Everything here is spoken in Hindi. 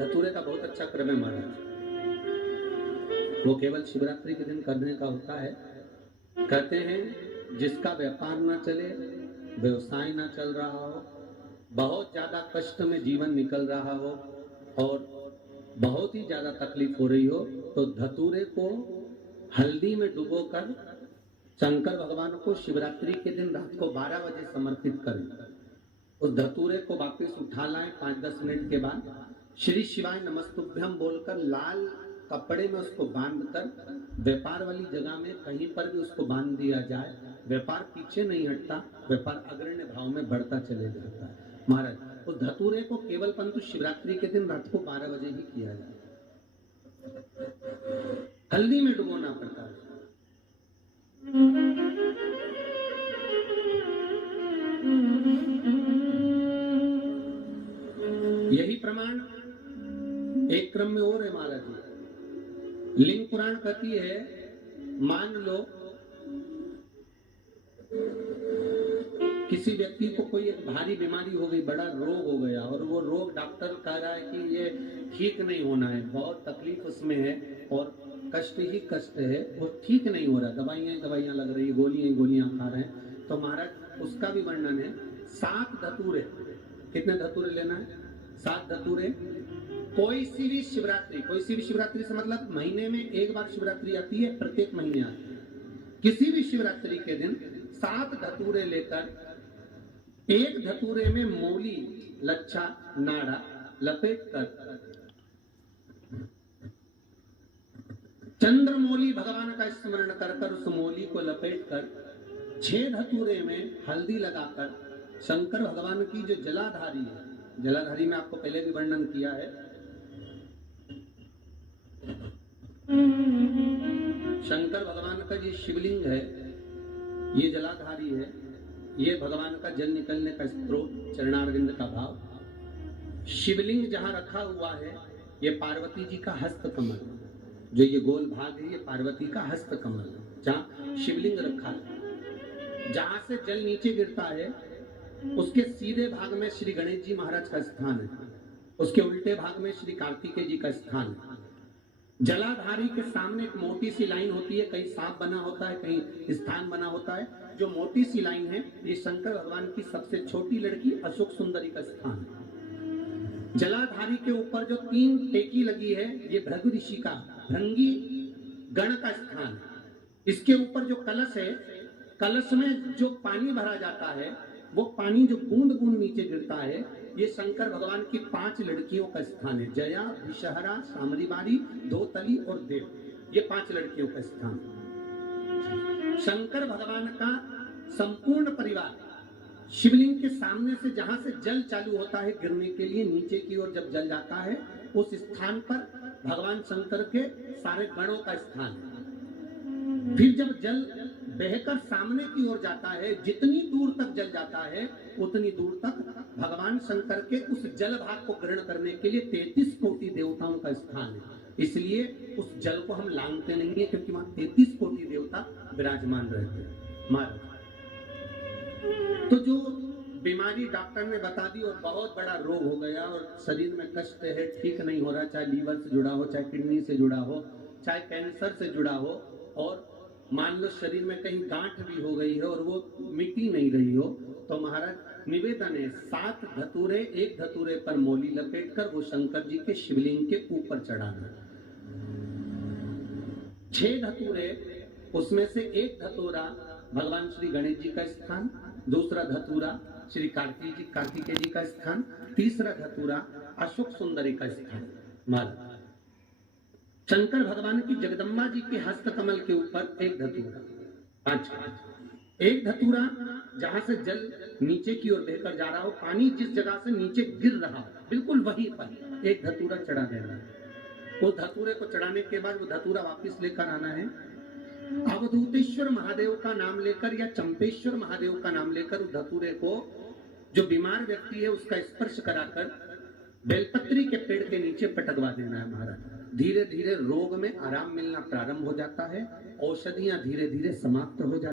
धतूरे का बहुत अच्छा क्रम है महाराज। वो केवल शिवरात्रि के दिन करने का होता है। कहते हैं जिसका व्यापार ना चले, व्यवसाय ना चल रहा हो, बहुत ज्यादा कष्ट में जीवन निकल रहा हो और बहुत ही ज्यादा तकलीफ हो रही हो, तो धतूरे को हल्दी में डुबोकर शंकर भगवान को शिवरात्रि के दिन रात को 12 बजे समर्पित करें। उस धतूरे को वापस उठा लाएं 5-10 मिनट के बाद, श्री शिवाय नमस्तुभ्यम बोलकर लाल कपड़े में उसको बांधकर व्यापार वाली जगह में कहीं पर भी उसको बांध दिया जाए। व्यापार पीछे नहीं हटता, व्यापार अग्रण्य भाव में बढ़ता चले जाता है। महाराज उस धतूरे को केवल परंतु शिवरात्रि के दिन रात को 12 बजे ही किया जाए। हल्दी में डुबोना पड़ता है। यही प्रमाण एक क्रम में और है महाराज जी। लिंग पुराण कहती है, मान लो किसी व्यक्ति को कोई एक भारी बीमारी हो गई, बड़ा रोग हो गया और वो रोग डॉक्टर कह रहा है कि ये ठीक नहीं होना है, बहुत तकलीफ उसमें है और कष्ट ही कष्ट है, वो ठीक नहीं हो रहा, दवाइयां लग रही, गोलियां खा रहे हैं। तो महाराज उसका भी वर्णन है। 7 धतूरे, कितने धतूरे लेना है? 7 धतूरे। कोई सी भी शिवरात्रि से मतलब महीने में एक बार शिवरात्रि आती है, प्रत्येक महीने आती है। किसी भी शिवरात्रि के दिन 7 धतूरे लेकर एक धतूरे में मूली, लच्छा, नाड़ा लपेटकर चंद्रमौली भगवान का स्मरण कर उस मौली को लपेटकर 6 धतूरे में हल्दी लगाकर शंकर भगवान की जो जलाधारी है, जलाधारी में आपको पहले भी वर्णन किया है, शंकर भगवान का ये शिवलिंग है, ये जलाधारी है, ये भगवान का जल निकलने का स्त्रोत, चरणारविंद का भाव। शिवलिंग जहां रखा हुआ है ये पार्वती जी का हस्त कमल, जो ये गोल भाग है ये पार्वती का हस्त कमल, जहां शिवलिंग रखा है। जहां से जल नीचे गिरता है उसके सीधे भाग में श्री गणेश जी महाराज का स्थान है, उसके उल्टे भाग में श्री कार्तिकेय जी का स्थान है। जलाधारी के सामने एक मोटी सी लाइन होती है, कहीं सांप बना होता है, कहीं स्थान बना होता है। जो मोटी सी लाइन है ये शंकर भगवान की सबसे छोटी लड़की अशोक सुंदरी का स्थान है। जलाधारी के ऊपर जो 3 टेकी लगी है ये भृगु ऋषि का, भृंगी गण का स्थान है। इसके ऊपर जो कलश है, कलश में जो पानी भरा जाता है, वो पानी जो बूंद बूंद नीचे गिरता है, ये शंकर भगवान की 5 लड़कियों का स्थान है। जया, विषहरा, सामरीबारी, धोतली और देव, ये 5 लड़कियों का स्थान है। शंकर भगवान का संपूर्ण परिवार शिवलिंग के सामने से, जहां से जल चालू होता है गिरने के लिए नीचे की ओर जब जल जाता है, उस स्थान पर भगवान शंकर के सारे गणों का स्थान है। फिर जब जल बहकर सामने की ओर जाता है, जितनी दूर तक जल जाता है उतनी दूर तक भगवान शंकर के उस जल भाग को ग्रहण करने के लिए 33 कोटि देवताओं का स्थान है। इसलिए उस जल को हम लांघते नहीं है, क्योंकि वहां 33 कोटि देवता विराजमान रहते हैं। महाराज तो जो बीमारी डॉक्टर ने बता दी और बहुत बड़ा रोग हो गया और शरीर में कष्ट है, ठीक नहीं हो रहा, चाहे लीवर से जुड़ा हो, चाहे किडनी से जुड़ा हो, चाहे कैंसर से जुड़ा हो, और मान लो शरीर में कहीं गांठ भी हो गई है और वो मिटी नहीं रही हो, तो महाराज निवेदन है 7 धतूरे, एक धतूरे पर मौली लपेटकर वो शंकर जी के शिवलिंग के ऊपर चढ़ाना। 6 धतूरे, उसमें से एक धतूरा भगवान श्री गणेश जी का स्थान, दूसरा धतूरा श्री कार्तिकेय जी का स्थान, तीसरा धतूरा अशोक सुंदरी का स्थान। महाराज शंकर भगवान की जगदम्बा जी के हस्त कमल के ऊपर एक धतूरा, 5 एक धतूरा जहां से जल नीचे की ओर बहकर जा रहा हो, पानी जिस जगह से नीचे गिर रहा हो बिल्कुल वहीं पर एक धतूरा चढ़ा देना है। वो धतूरे को चढ़ाने के बाद वो धतूरा वापस लेकर आना है। अवधूतेश्वर महादेव का नाम लेकर या चंपेश्वर महादेव का नाम लेकर उस धतूरे को, जो बीमार व्यक्ति है उसका स्पर्श कराकर बेलपत्री के पेड़ के नीचे पटकवा देना है। महाराज धीरे धीरे रोग में आराम मिलना प्रारंभ हो जाता है, औषधियां धीरे धीरे समाप्त हो जाती है।